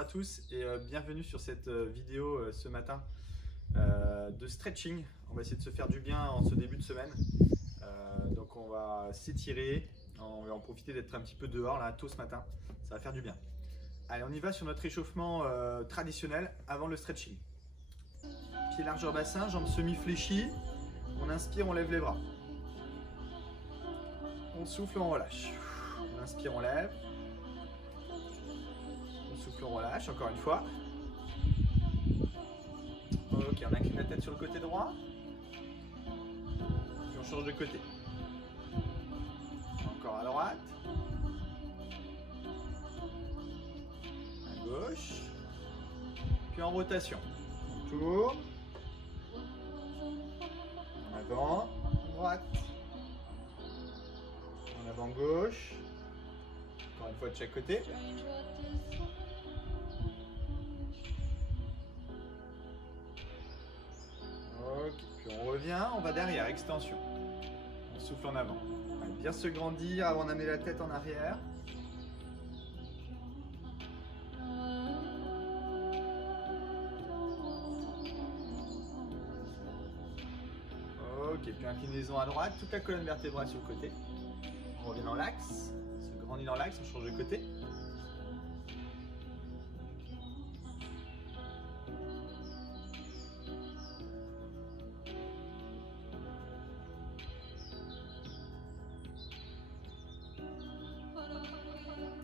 à tous et bienvenue sur cette vidéo ce matin de stretching. On va essayer de se faire du bien en ce début de semaine. Donc on va s'étirer, on va en profiter d'être un petit peu dehors là tôt ce matin, ça va faire du bien. Allez, on y va sur notre échauffement traditionnel avant le stretching. Pied largeur bassin, jambes semi-fléchies, on inspire, on lève les bras. On souffle, on relâche. On inspire, on lève. On souffle, on relâche, encore une fois. Ok, on incline la tête sur le côté droit. Puis on change de côté. Encore à droite. À gauche. Puis en rotation. On tourne. En avant, droite. En avant, gauche. Encore une fois de chaque côté. Ok, puis on revient, on va derrière, extension. On souffle en avant. On va bien se grandir avant d'amener la tête en arrière. Ok, puis inclinaison à droite, toute la colonne vertébrale sur le côté. On revient dans l'axe, se grandit dans l'axe, on change de côté.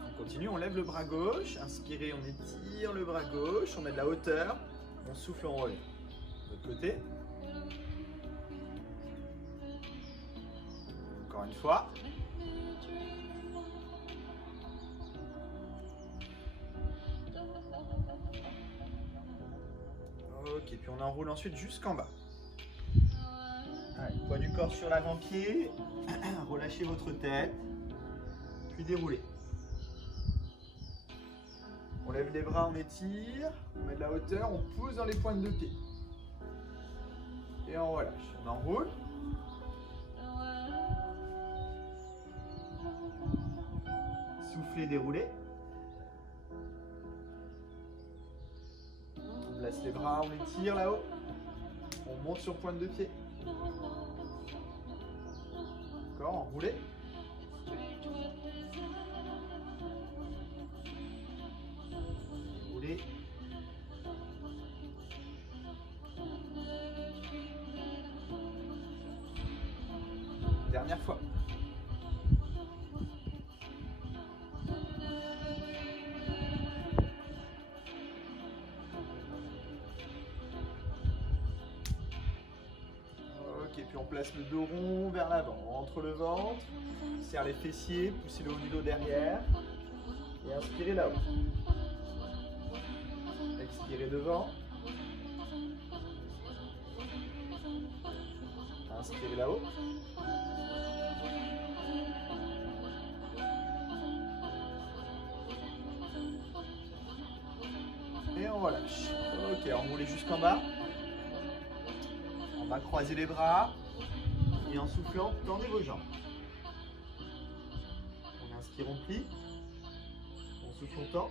On continue, on lève le bras gauche, inspirez, on étire le bras gauche, on met de la hauteur, on souffle, on revient. De l'autre côté. Encore une fois. Ok, puis on enroule ensuite jusqu'en bas. Allez, poids du corps sur l'avant-pied, relâchez votre tête, puis déroulez. On lève les bras, on étire, on met de la hauteur, on pousse dans les pointes de pied. Et on relâche, on enroule. Soufflez, déroulez. On place les bras, on étire là-haut. On monte sur pointe de pied. Encore, enroulez. Déroulez. Dernière fois. Ok, puis on place le dos rond vers l'avant, entre le ventre, serre les fessiers, poussez le haut du dos derrière et inspirez là-haut. Expirez devant. Inspirez là-haut. Et on relâche. Ok, enroulez jusqu'en bas. On va croiser les bras. Et en soufflant, tendez vos jambes. On inspire, on plie. On souffle, on tend.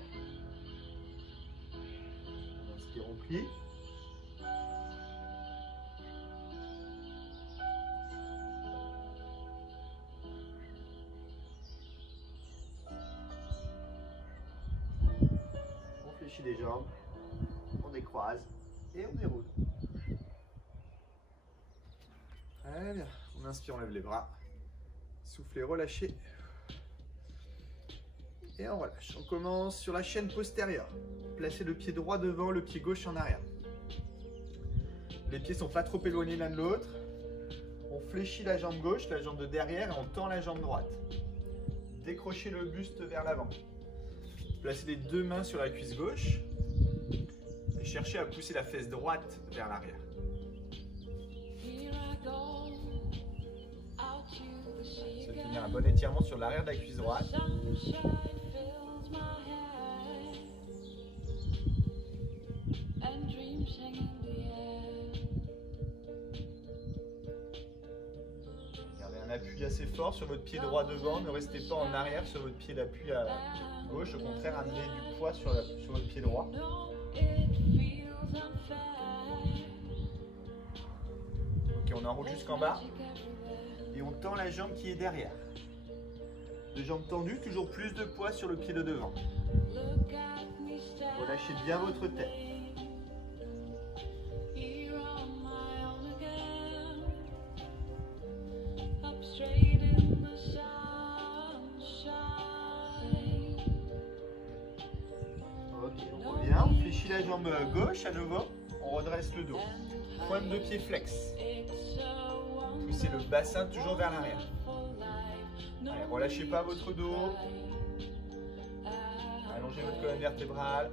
On inspire, on plie. On fléchit les jambes. On décroise et on déroule. Très bien. On inspire, on lève les bras. Soufflez, relâchez. Et on relâche. On commence sur la chaîne postérieure. Placez le pied droit devant, le pied gauche en arrière. Les pieds ne sont pas trop éloignés l'un de l'autre. On fléchit la jambe gauche, la jambe de derrière, et on tend la jambe droite. Décrochez le buste vers l'avant. Placez les deux mains sur la cuisse gauche. Et cherchez à pousser la fesse droite vers l'arrière. Se tenir un bon étirement sur l'arrière de la cuisse droite. Gardez un appui appuyez assez fort sur votre pied droit devant, ne restez pas en arrière sur votre pied d'appui à gauche, au contraire, amenez du poids sur votre pied droit. Ok, on enroule jusqu'en bas et on tend la jambe qui est derrière. Deux jambes tendues, toujours plus de poids sur le pied de devant. Relâchez bien votre tête. Ok, on revient, on fléchit la jambe gauche à nouveau, on redresse le dos. Pointe de pied flex. Poussez le bassin toujours vers l'arrière. Allez, relâchez pas votre dos. Allongez votre colonne vertébrale.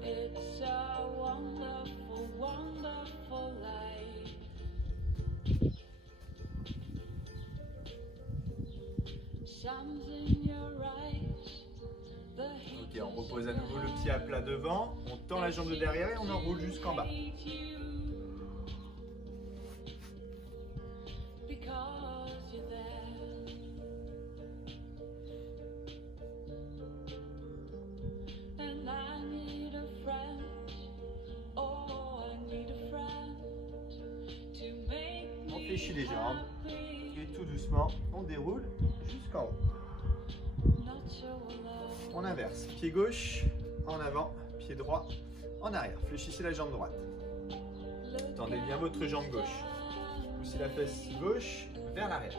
Ok, on repose à nouveau le pied à plat devant. On tend la jambe de derrière et on enroule jusqu'en bas. On fléchit les jambes et tout doucement, on déroule jusqu'en haut. On inverse, pied gauche en avant, pied droit en arrière. Fléchissez la jambe droite. Tendez bien votre jambe gauche. Poussez la fesse gauche vers l'arrière.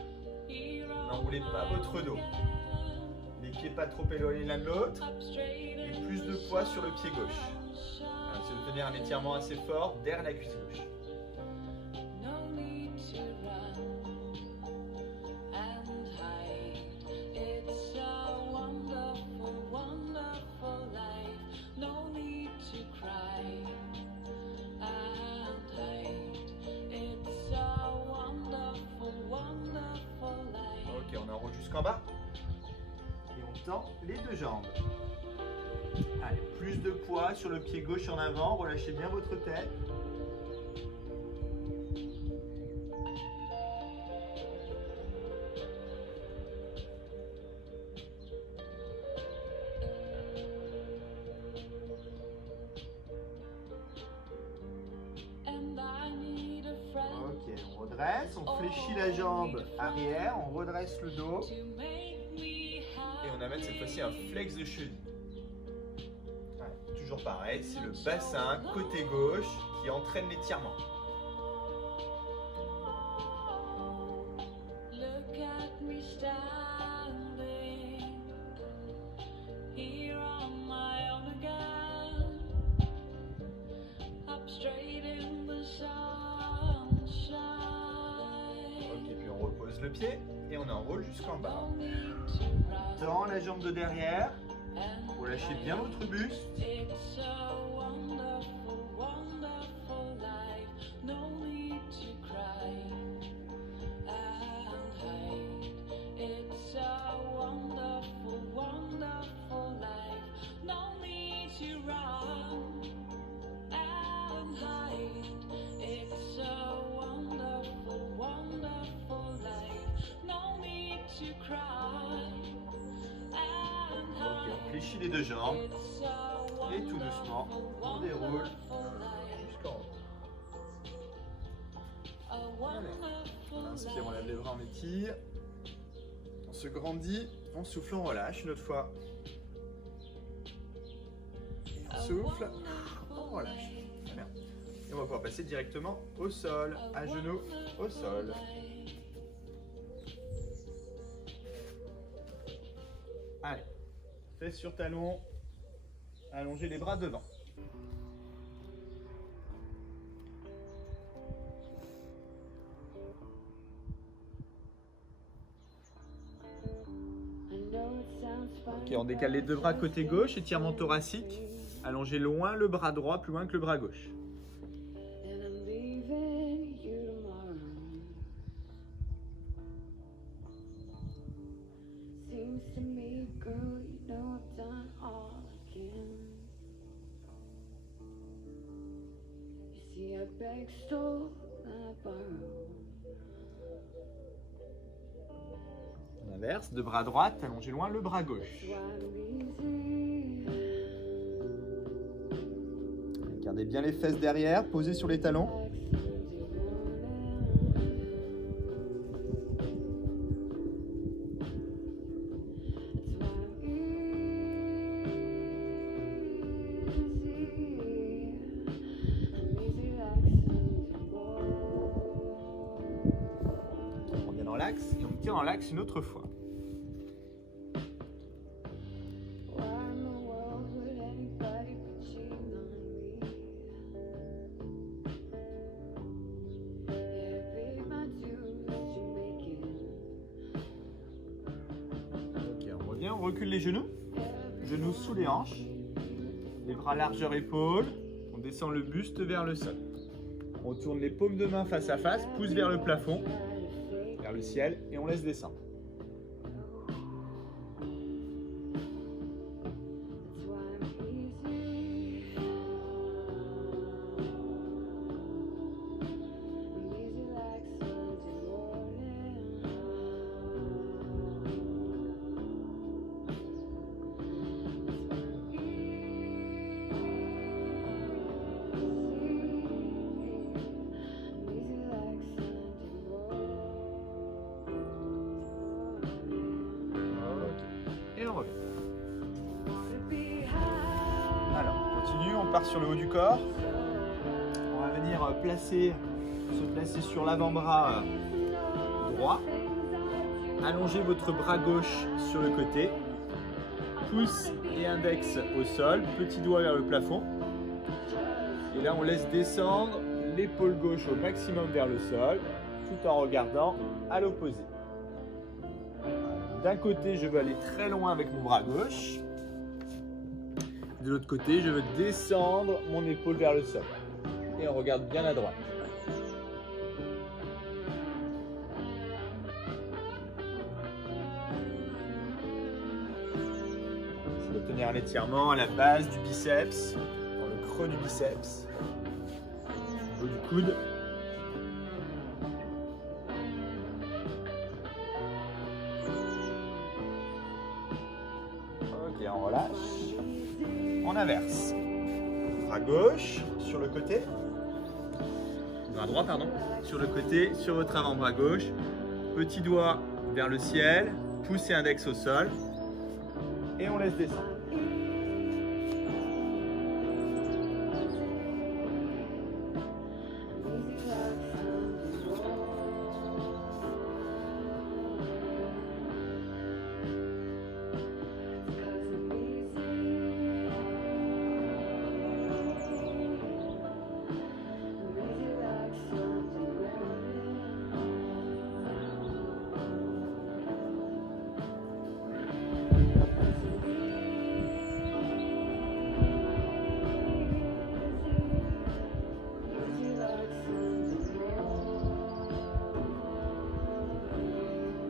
N'enroulez pas votre dos. Les pieds pas trop éloignés l'un de l'autre. Et plus de poids sur le pied gauche. Essayez de tenir un étirement assez fort derrière la cuisse gauche. Ok, on enroule jusqu'en bas. Et on tend les deux jambes. Allez, plus de poids sur le pied gauche en avant. Relâchez bien votre tête. Ok, on redresse, on fléchit la jambe arrière, on redresse le dos. Et on amène cette fois-ci un flex de cheville. Ouais, toujours pareil, c'est le bassin côté gauche qui entraîne l'étirement. Ok, puis on repose le pied et on enroule jusqu'en bas. Tend la jambe de derrière. Relâchez bien votre buste. Ok, on fléchit les deux jambes et tout doucement, on déroule jusqu'en haut. Allez. On inspire, on lève les bras, on étire. On se grandit, on souffle, on relâche une autre fois. Et on souffle, on relâche. Très bien. Et on va pouvoir passer directement au sol, à genoux, au sol. Allez, fesses sur talons, allongez les bras devant. Ok, on décale les deux bras côté gauche, étirement thoracique. Allongez loin le bras droit, plus loin que le bras gauche. Inverse, deux bras droits, allongez loin le bras gauche. Gardez bien les fesses derrière, posez sur les talons. On revient dans l'axe et on tire dans l'axe une autre fois. On recule les genoux sous les hanches, les bras largeur épaules, on descend le buste vers le sol. On tourne les paumes de main face à face, pouce vers le plafond, vers le ciel et on laisse descendre. Alors, on continue, on part sur le haut du corps. On va venir se placer sur l'avant-bras droit. Allongez votre bras gauche sur le côté. Pouce et index au sol, petit doigt vers le plafond. Et là, on laisse descendre l'épaule gauche au maximum vers le sol, tout en regardant à l'opposé. D'un côté, je veux aller très loin avec mon bras gauche. De l'autre côté, je veux descendre mon épaule vers le sol. Et on regarde bien à droite. C'est d'obtenir un étirement à la base du biceps, dans le creux du biceps, au niveau du coude. Ok, on relâche. On inverse. Bras gauche sur le côté. Bras droit, pardon. Sur le côté, sur votre avant-bras gauche. Petit doigt vers le ciel. Pouce et index au sol. Et on laisse descendre.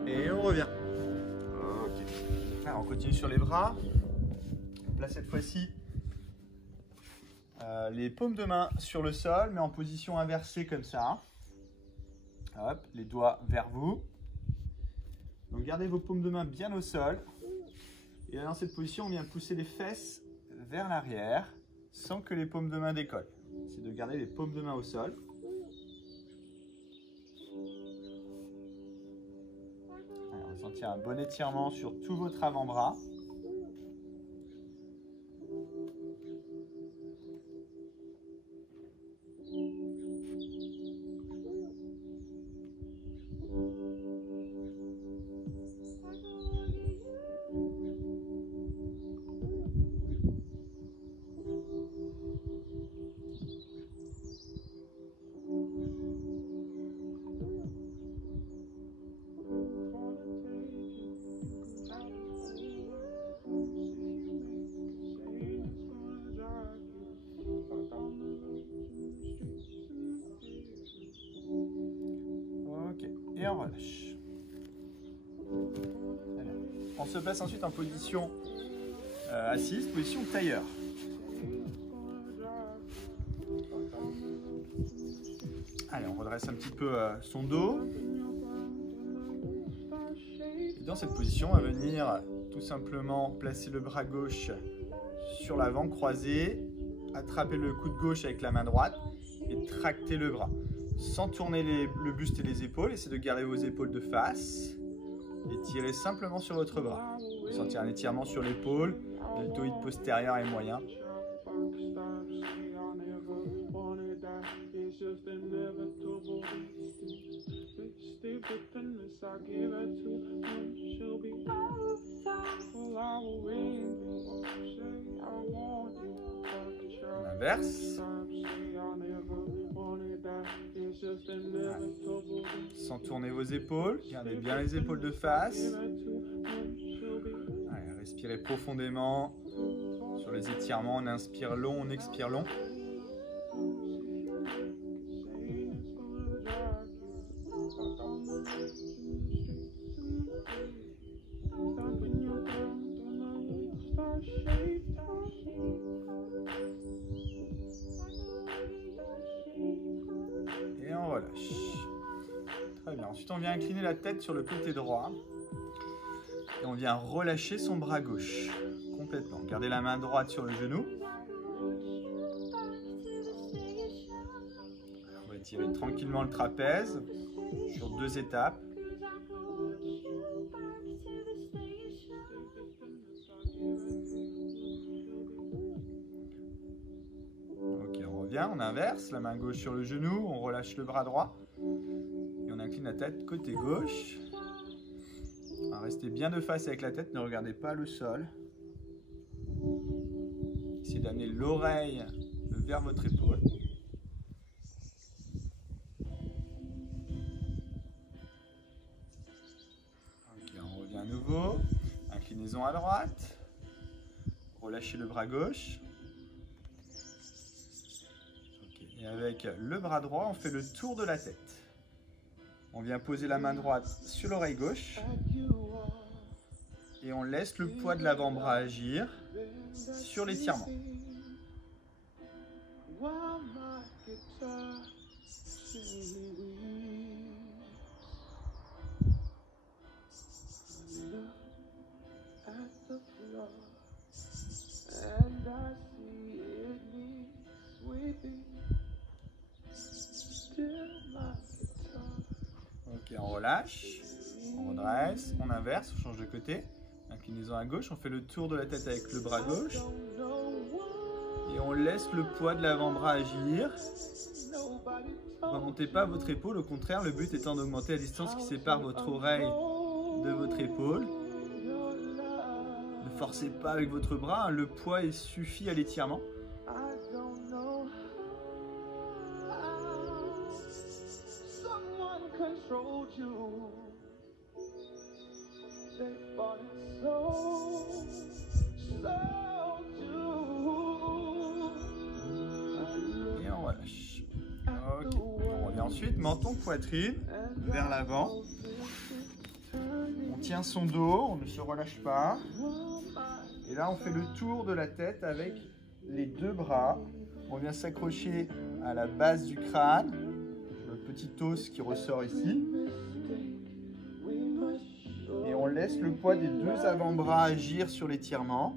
Et on revient. Ok. Alors, on continue sur les bras. On place cette fois-ci les paumes de main sur le sol, mais en position inversée comme ça. Hop, les doigts vers vous. Donc gardez vos paumes de main bien au sol. Et là, dans cette position, on vient pousser les fesses vers l'arrière sans que les paumes de main décollent. C'est de garder les paumes de main au sol. Alors, ressentir un bon étirement sur tout votre avant-bras. Ok, et on relâche. Alors, on se place ensuite en position assise, position tailleur. Allez, on redresse un petit peu son dos. Dans cette position, on va venir tout simplement placer le bras gauche sur l'avant, croisé, attraper le coude gauche avec la main droite et tracter le bras. Sans tourner le buste et les épaules, essayez de garder vos épaules de face et tirez simplement sur votre bras. Vous sentir un étirement sur l'épaule, le deltoïde postérieur est moyen. On inverse. Sans tourner vos épaules, gardez bien les épaules de face. Allez, respirez profondément. Sur les étirements, on inspire long, on expire long. Et on relâche. Très bien. Ensuite, on vient incliner la tête sur le côté droit. Et on vient relâcher son bras gauche complètement. Gardez la main droite sur le genou. On va tirer tranquillement le trapèze sur 2 étapes. Ok, on revient, on inverse, la main gauche sur le genou, on relâche le bras droit. Et on incline la tête côté gauche. Restez bien de face avec la tête, ne regardez pas le sol. Essayez d'amener l'oreille vers votre épaule. Ok, on revient à nouveau. Inclinaison à droite. Relâchez le bras gauche. Okay. Et avec le bras droit, on fait le tour de la tête. On vient poser la main droite sur l'oreille gauche. Et on laisse le poids de l'avant-bras agir sur l'étirement. Ok, on relâche, on redresse, on inverse, on change de côté. Inclinaison à gauche, on fait le tour de la tête avec le bras gauche. Et on laisse le poids de l'avant-bras agir. Ne remontez pas votre épaule, au contraire, le but étant d'augmenter la distance qui sépare votre oreille de votre épaule. Ne forcez pas avec votre bras, hein, le poids suffit à l'étirement. Et on relâche. Ok. On revient ensuite, menton, poitrine, vers l'avant. On tient son dos, on ne se relâche pas. Et là, on fait le tour de la tête avec les 2 bras. On vient s'accrocher à la base du crâne, le petit os qui ressort ici. Et on laisse le poids des 2 avant-bras agir sur l'étirement.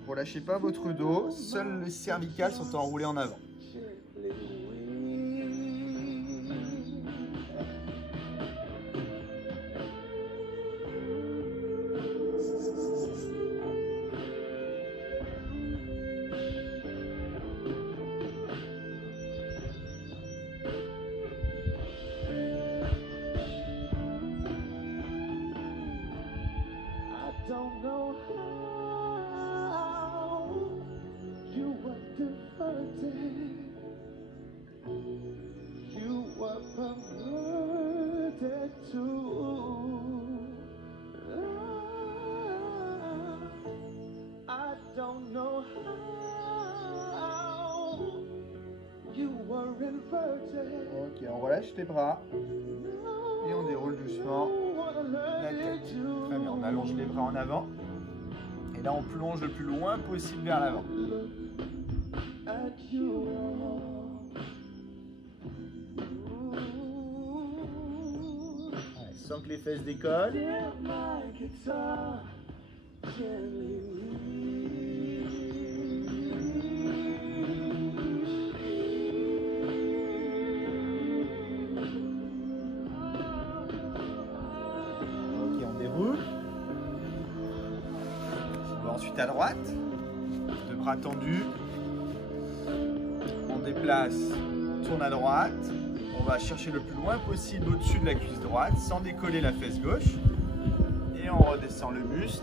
Ne relâchez pas votre dos, seuls les cervicales sont enroulés en avant. Don't know how you were diverted, you were perverted to. I don't know how you were inverted. Ok, on relâche les bras et on déroule doucement la tête. Très bien, on allonge les bras en avant. Et là, on plonge le plus loin possible vers l'avant. Sans que les fesses décollent. My guitar gently Ok, on déroule. On va ensuite à droite. Deux bras tendus. On déplace, tourne à droite. On va chercher le plus loin possible au-dessus de la cuisse droite sans décoller la fesse gauche. Et on redescend le buste.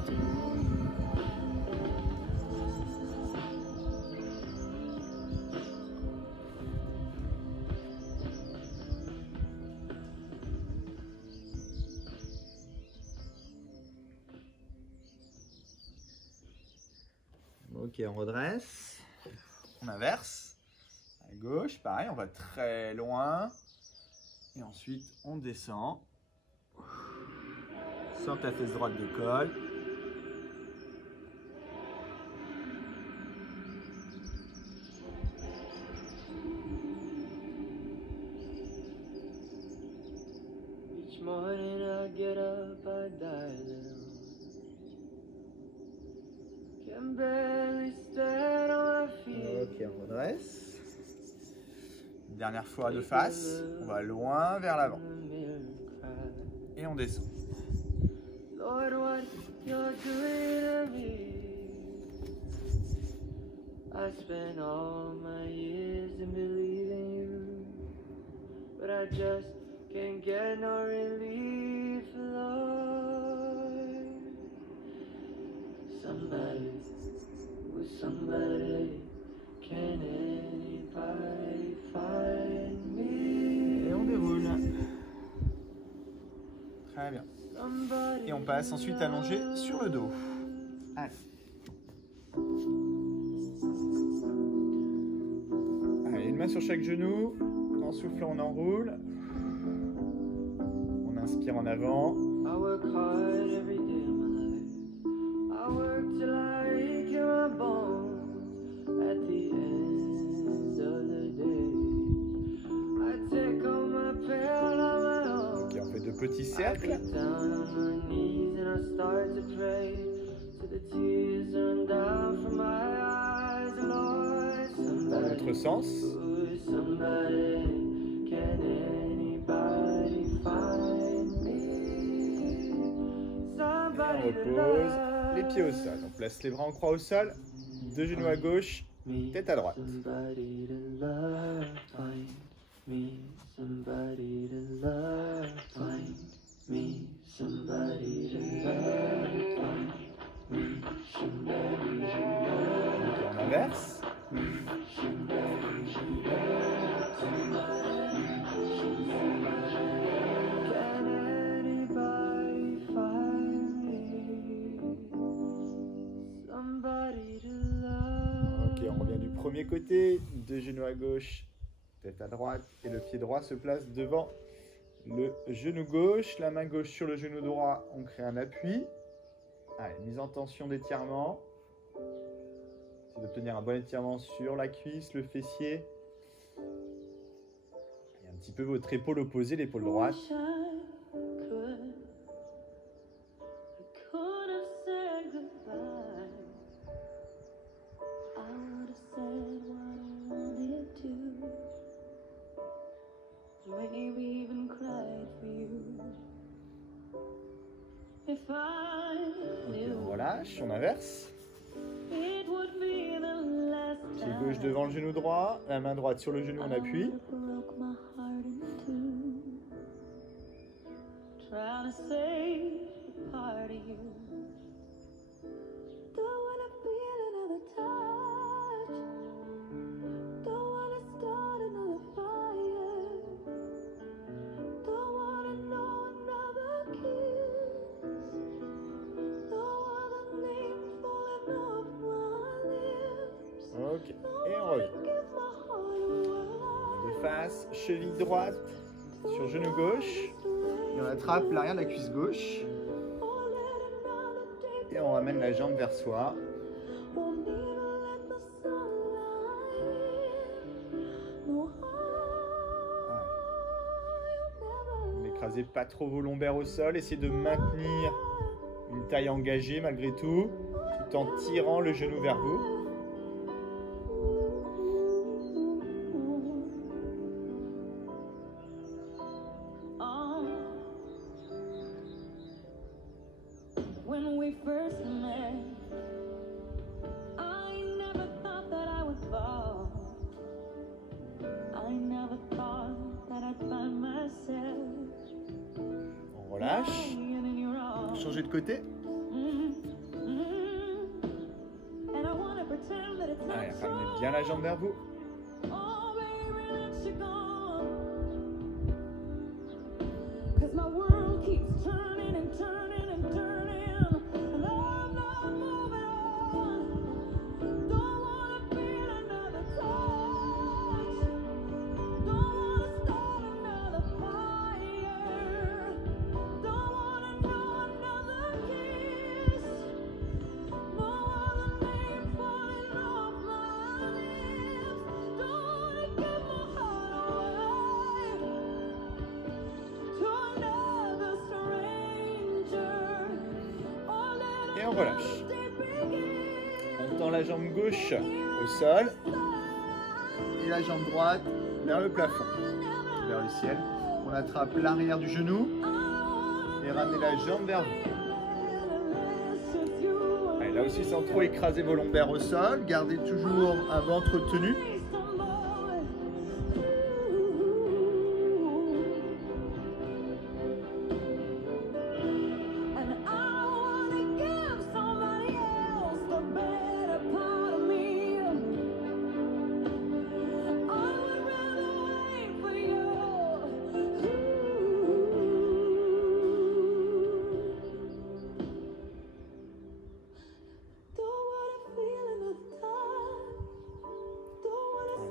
Ok, on redresse. On inverse. À gauche, pareil, on va très loin. Et ensuite, on descend. Sans que la fesse droite décolle. Each morning I get up, I die down. Can barely stand on my feet. Ok, on redresse. Dernière fois de face. On va loin vers l'avant. Et on descend. Lord, what you're doing to me. I spent all my years in believing you, but I just can't get no relief, Lord. Somebody, with somebody, can anybody find me? Et on déroule. Très bien. Somebody Et on passe ensuite allongé sur le dos. Allez. Allez, une main sur chaque genou. En soufflant, on enroule. On inspire en avant. I work hard every day of my life. I work till I ache in my bones. At the end of the day, I take all my pain on my own. Ok, on fait deux petits I cercles. get down on my knees and I start to pray till the tears run down from my eyes, Lord. Dans l'autre Somebody, sens. somebody, can anybody find me? Et Somebody on to repose love les pieds au sol. On place les bras en croix au sol. Deux genoux à gauche, me. tête à droite. Somebody to love, find me. Somebody to love, find me. Somebody to love, find me. Somebody to love, Ok, on inverse. somebody to love, can anybody find me? Somebody to love. Ok, on revient du premier côté. Deux genoux à gauche, tête à droite. Et le pied droit se place devant le genou gauche. La main gauche sur le genou droit. On crée un appui. Allez, mise en tension d'étirement. C'est d'obtenir un bon étirement sur la cuisse, le fessier. Et un petit peu votre épaule opposée, l'épaule droite. Wish I could have said goodbye. I would have said what I wanted to. Maybe even cried for you. If I Ok, knew on relâche, on inverse. it would be the last Pied gauche devant le genou droit, la main droite sur le genou, on appuie. broke my heart in two. Trying to save a part of you. Don't wanna feel another touch. Don't wanna start another fire. Don't wanna know another kiss. Don't want the name falling off my lips. Ok, et on revient. Give my heart away. De face, cheville droite sur genou gauche. Et on attrape l'arrière de la cuisse gauche. Et on ramène la jambe vers soi. Écrasez pas trop vos lombaires au sol. Essayez de maintenir une taille engagée malgré tout en tirant le genou vers vous. When we first met, I never thought that I would fall. I never thought that I'd find myself. On relâche. Changez de côté. Allez, ramenez bien la jambe vers vous. Et on relâche. On tend la jambe gauche au sol et la jambe droite vers le plafond, vers le ciel. On attrape l'arrière du genou et ramenez la jambe vers vous. Allez, là aussi sans trop écraser vos lombaires au sol, gardez toujours un ventre tenu.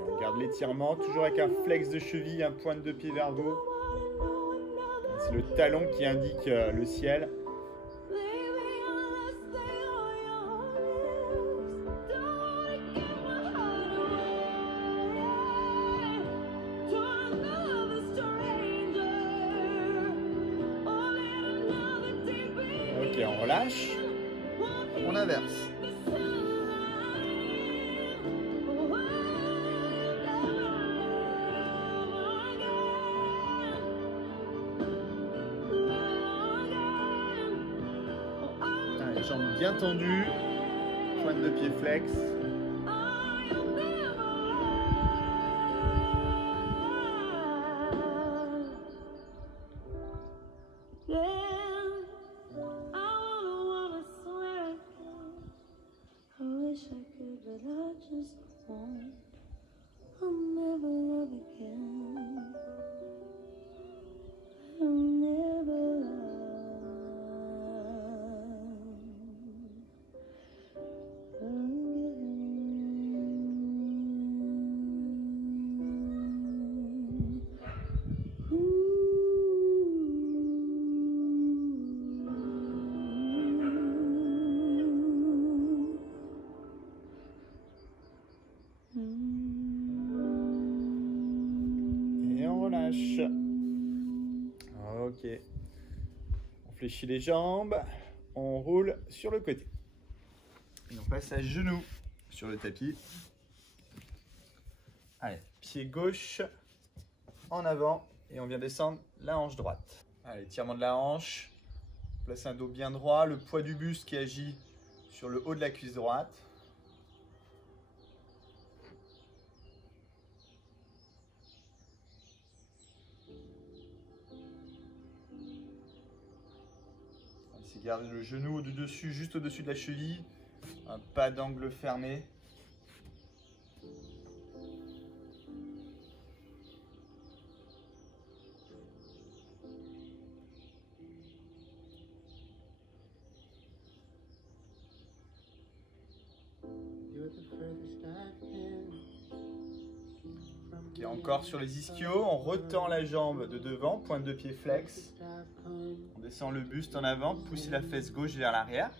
On garde l'étirement, toujours avec un flex de cheville, un pointe de pied vers vous. C'est le talon qui indique le ciel. Ok, on relâche. On inverse. Jambes bien tendues, pointe de pied flex. Et on relâche. Ok. On fléchit les jambes. On roule sur le côté. Et on passe à genoux sur le tapis. Allez, pied gauche en avant. Et on vient descendre la hanche droite. Allez, étirement de la hanche. Place un dos bien droit. Le poids du buste qui agit sur le haut de la cuisse droite. Gardez le genou au-dessus, juste au-dessus de la cheville. Un pas d'angle fermé. Ok, encore sur les ischios, on retend la jambe de devant, pointe de pied flex. On descend le buste en avant, poussez la fesse gauche vers l'arrière.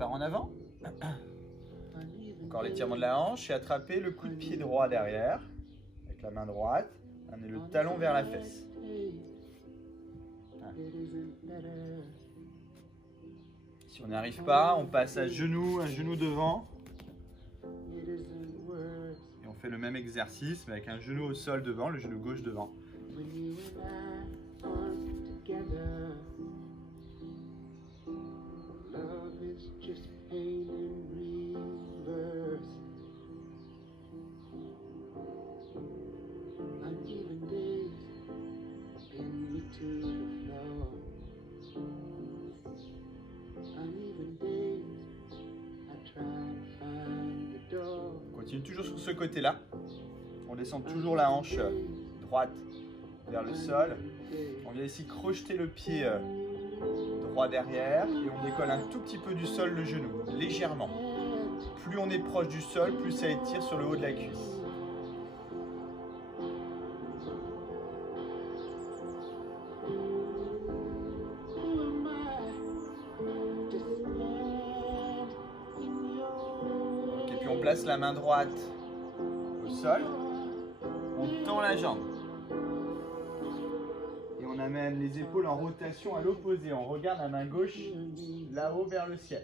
repart en avant. Encore l'étirement de la hanche et attraper le coup de pied droit derrière avec la main droite. Amener le talon vers la fesse. Voilà. Si on n'y arrive pas, on passe à genoux devant. Et on fait le même exercice mais avec un genou au sol devant, le genou gauche devant. On continue toujours sur ce côté-là. On descend toujours la hanche droite vers le sol. On vient ici crocheter le pied droit derrière et on décolle un tout petit peu du sol le genou, légèrement. Plus on est proche du sol, plus ça étire sur le haut de la cuisse. Et puis on place la main droite au sol, on tend la jambe. Et on amène les épaules en rotation à l'opposé. On regarde la main gauche là-haut vers le ciel.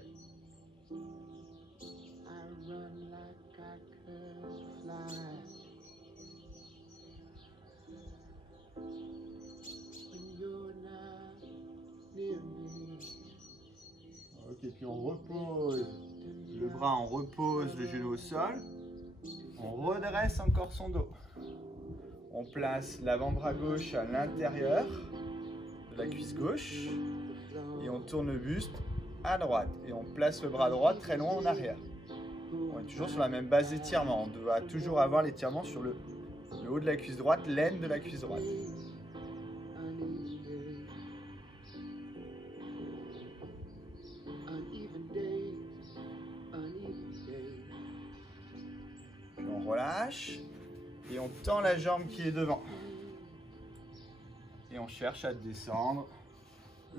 Ok, puis on repose le bras, on repose le genou au sol. On redresse encore son dos. On place l'avant-bras gauche à l'intérieur de la cuisse gauche et on tourne le buste à droite. Et on place le bras droit très loin en arrière. On est toujours sur la même base d'étirement. On doit toujours avoir l'étirement sur le haut de la cuisse droite, l'aine de la cuisse droite. Puis on relâche. Et on tend la jambe qui est devant. Et on cherche à descendre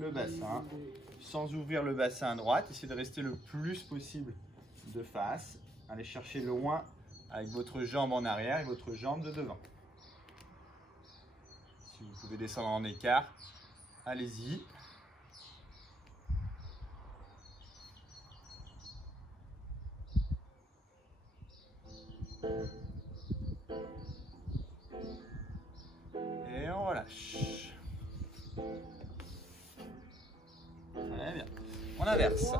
le bassin sans ouvrir le bassin à droite. Essayez de rester le plus possible de face. Allez chercher loin avec votre jambe en arrière et votre jambe de devant. Si vous pouvez descendre en écart, allez-y. Et on relâche. Très bien. On inverse.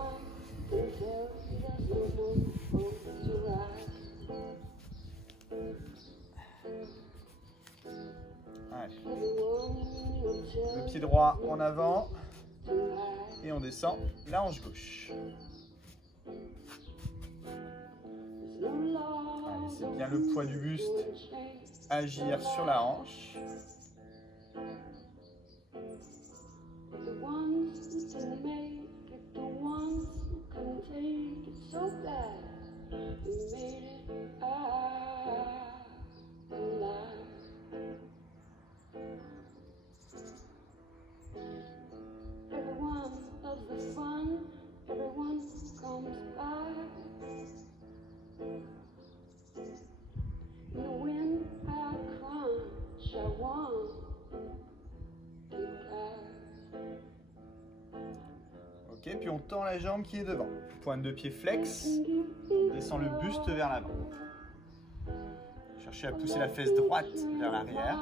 Allez. Le pied droit en avant. Et on descend la hanche gauche. Laissez bien le poids du buste agir sur la hanche. Ok, puis on tend la jambe qui est devant. Pointe de pied flex. On descend le buste vers l'avant. Cherchez à pousser la fesse droite vers l'arrière.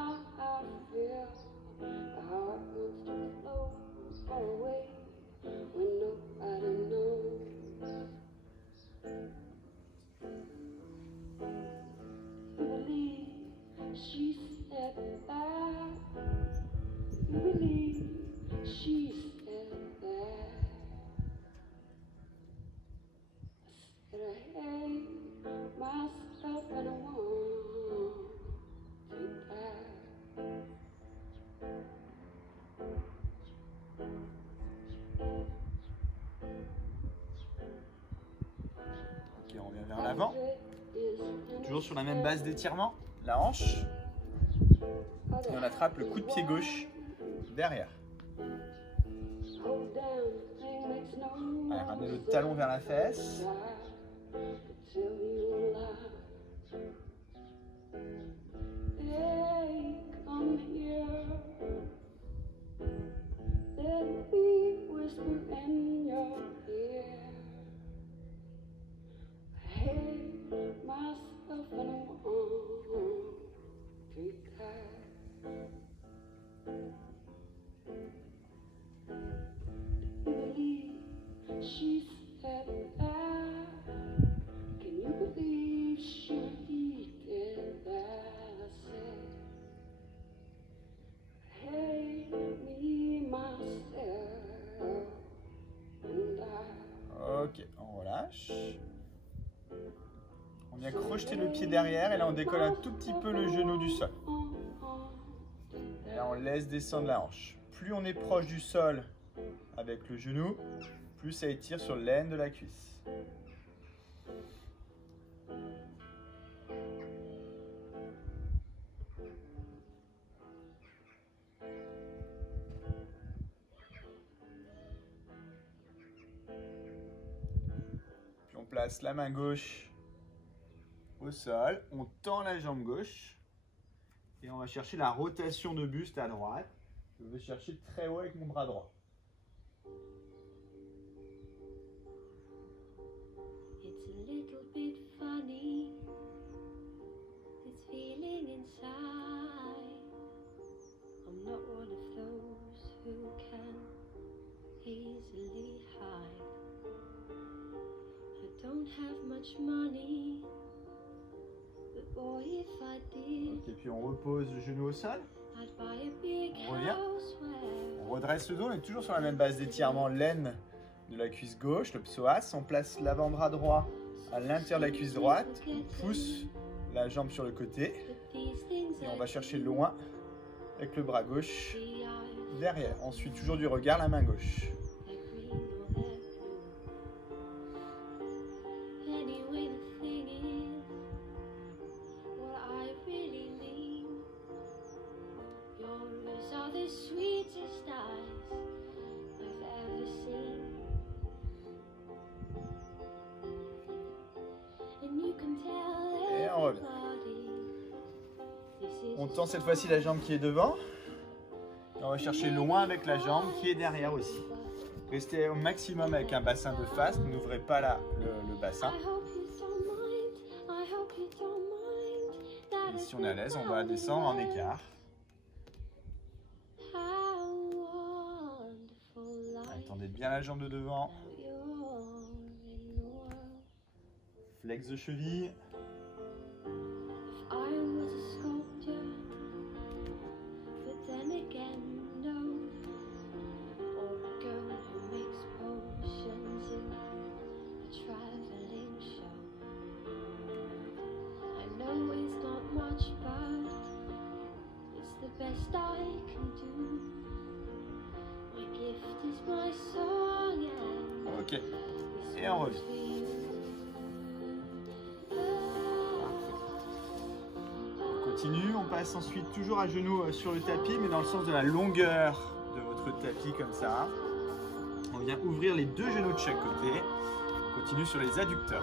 Ok, on revient vers l'avant. Toujours sur la même base d'étirement, la hanche. Et on attrape le coup de pied gauche derrière. Allez, ramenez le talon vers la fesse. She said that, can you believe she repeated that? I said, hey, me, myself, and I. Ok, on relâche. On vient crocheter le pied derrière et là on décolle un tout petit peu le genou du sol. Et là on laisse descendre la hanche. Plus on est proche du sol avec le genou, plus ça étire sur l'aine de la cuisse. Puis on place la main gauche au sol, on tend la jambe gauche et on va chercher la rotation de buste à droite. Je vais chercher très haut avec mon bras droit. It's a little bit funny, this feeling inside. I'm not one of those who can easily hide. I don't have much money, but boy, if I did, Et puis on repose le genou au sol. I'd buy a big On revient. house where On redresse le dos, on est toujours sur la même base d'étirement, l'aine de la cuisse gauche, le psoas. On place l'avant-bras droit à l'intérieur de la cuisse droite. On pousse la jambe sur le côté these things et on va chercher loin avec le bras gauche the eyes derrière. Ensuite, toujours du regard, la main gauche. they're green or they're blue. Anyway, the thing is, what I really mean, yours are the sweetest eyes I've ever seen. And you can tell Et on revient. everybody this is On a tend cette fois-ci la jambe qui est devant. Et on va chercher loin avec la jambe qui est derrière aussi. Restez au maximum avec un bassin de face, n'ouvrez pas le bassin. I hope you don't mind, I hope you don't mind that Et si on est à l'aise, on va descendre en écart. How wonderful life. Tendez bien la jambe de devant. Now you're in the world. Flex de cheville. If I was a sculptor, but then again, no. Or a girl who makes potions in a traveling show. I know it's not much, but it's the best I can do. My gift is my song and Ok. this Et on one's revient. for you. On continue, on passe ensuite toujours à genoux sur le tapis, mais dans le sens de la longueur de votre tapis comme ça. On vient ouvrir les deux genoux de chaque côté. On continue sur les adducteurs.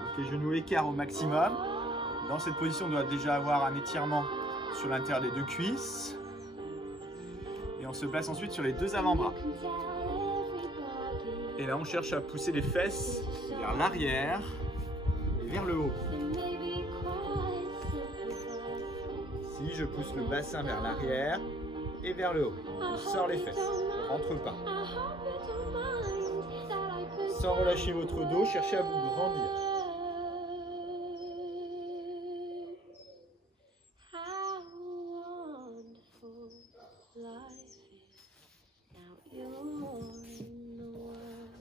Donc les genoux écarts au maximum. Dans cette position, on doit déjà avoir un étirement sur l'intérieur des deux cuisses. Et on se place ensuite sur les deux avant-bras. You can tell everybody Et là, on cherche à pousser les fesses vers l'arrière et vers le haut. it may be quite simple, Si je pousse le bassin vers l'arrière et vers le haut, on sort les fesses, on rentre pas. but I hope you don't mind that I put Sans relâcher votre dos, cherchez à vous grandir. How wonderful life is. Now you're in the world.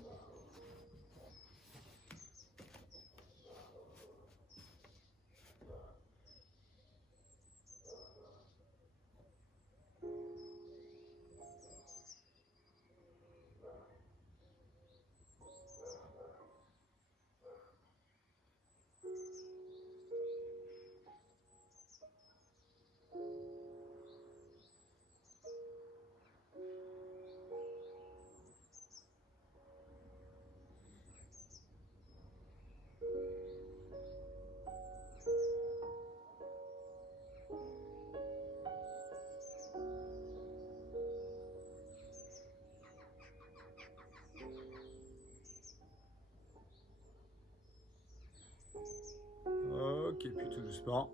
Tout doucement,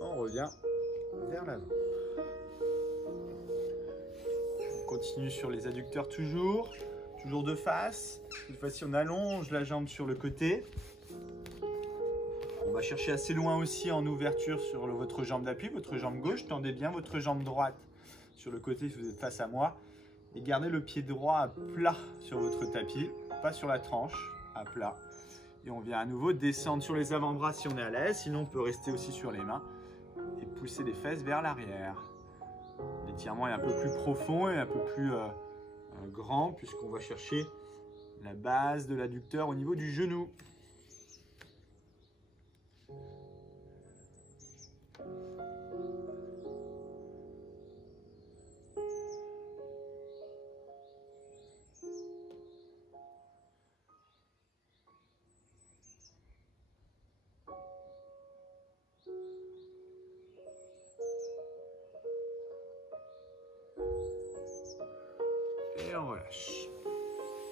on revient vers l'avant. On continue sur les adducteurs toujours de face. Cette fois-ci, on allonge la jambe sur le côté. On va chercher assez loin aussi en ouverture sur votre jambe d'appui, votre jambe gauche. Tendez bien votre jambe droite sur le côté si vous êtes face à moi. Et gardez le pied droit à plat sur votre tapis, pas sur la tranche, à plat. Et on vient à nouveau descendre sur les avant-bras si on est à l'aise. Sinon, on peut rester aussi sur les mains et pousser les fesses vers l'arrière. L'étirement est un peu plus profond et un peu plus grand puisqu'on va chercher la base de l'adducteur au niveau du genou. Et on relâche.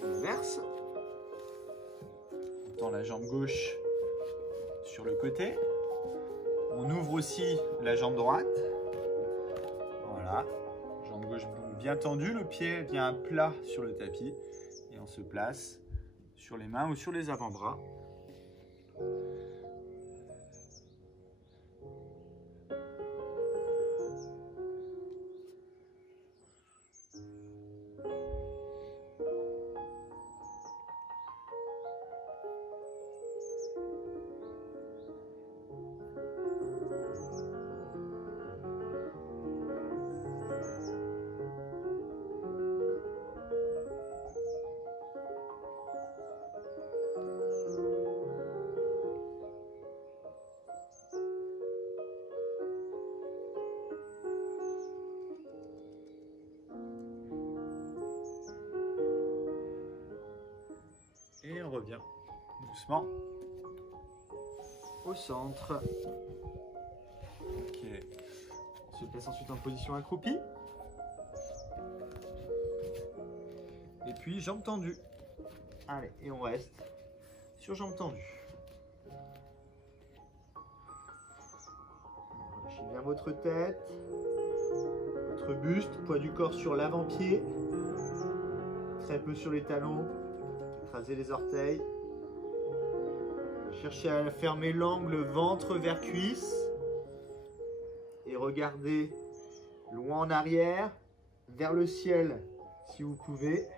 On inverse. On tend la jambe gauche sur le côté. On ouvre aussi la jambe droite. Voilà. Jambe gauche bien tendue. Le pied vient à plat sur le tapis. Et on se place sur les mains ou sur les avant-bras. Et on revient doucement au centre. Ok. On se place ensuite en position accroupie. Et puis jambes tendues. Allez, et on reste sur jambes tendues. Relâchez bien votre tête, votre buste, poids du corps sur l'avant-pied, très peu sur les talons. Écrasez les orteils. Cherchez à fermer l'angle ventre vers cuisse. Et regardez loin en arrière, vers le ciel si vous pouvez.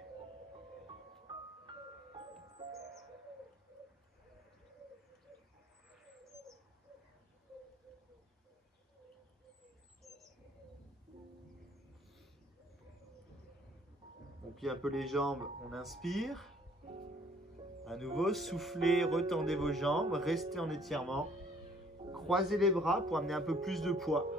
On plie un peu les jambes, on inspire. À nouveau, soufflez, retendez vos jambes, restez en étirement. Croisez les bras pour amener un peu plus de poids.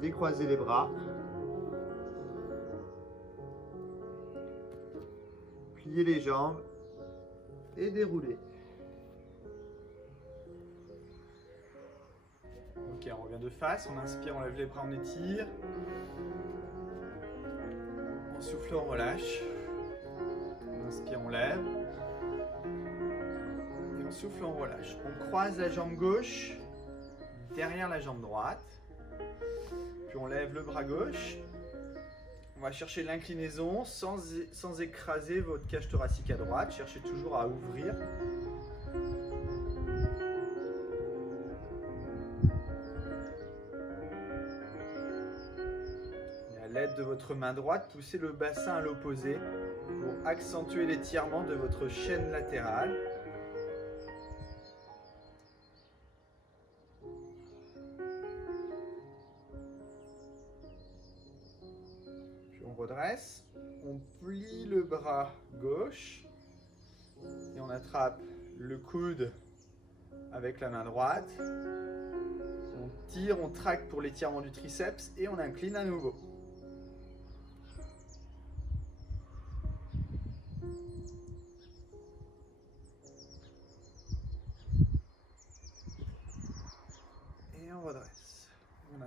Décroisez les bras. Pliez les jambes et déroulez. Ok, on revient de face. On inspire, on lève les bras, on étire. On souffle, on relâche. On inspire, on lève. Et on souffle, on relâche. On croise la jambe gauche derrière la jambe droite. Puis on lève le bras gauche. On va chercher l'inclinaison sans écraser votre cage thoracique à droite. Cherchez toujours à ouvrir. Et à l'aide de votre main droite, poussez le bassin à l'opposé pour accentuer l'étirement de votre chaîne latérale. On redresse, on plie le bras gauche et on attrape le coude avec la main droite. On tire, on traque pour l'étirement du triceps et on incline à nouveau.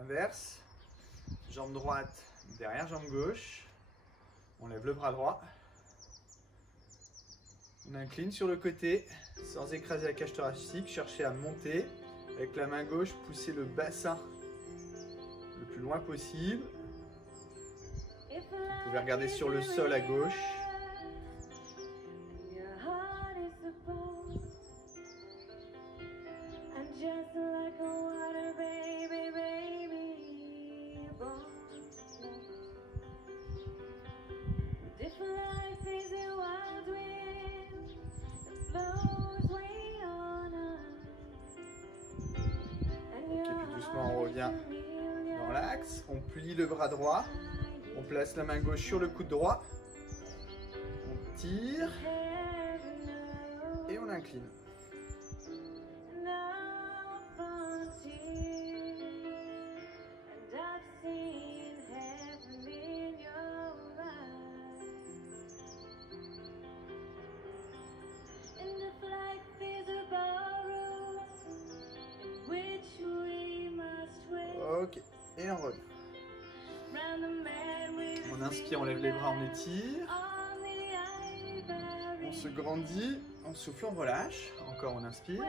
Inverse. Jambe droite derrière jambe gauche. On lève le bras droit. On incline sur le côté sans écraser la cage thoracique. Cherchez à monter. Avec la main gauche, poussez le bassin le plus loin possible. Vous pouvez regarder sur le sol à gauche. On revient dans l'axe, on plie le bras droit, on place la main gauche sur le coude droit, on tire et on incline. Ok, et on revient. On inspire, on lève les bras, on étire. On se grandit, on souffle, on relâche. Encore, on inspire.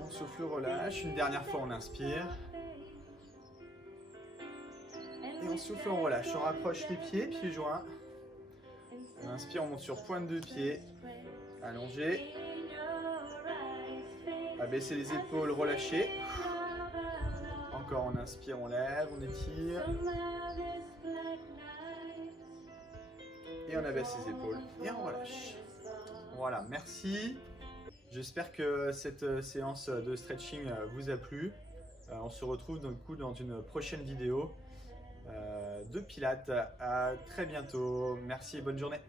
On souffle, relâche. Une dernière fois, on inspire. Et on souffle, on relâche. On rapproche les pieds, pieds joints. On inspire, on monte sur pointe de pied. Allongé. Abaisser les épaules, relâcher. Encore, on inspire, on lève, on étire. Et on abaisse les épaules et on relâche. Voilà, merci. J'espère que cette séance de stretching vous a plu. On se retrouve donc dans une prochaine vidéo de Pilates. À très bientôt. Merci et bonne journée.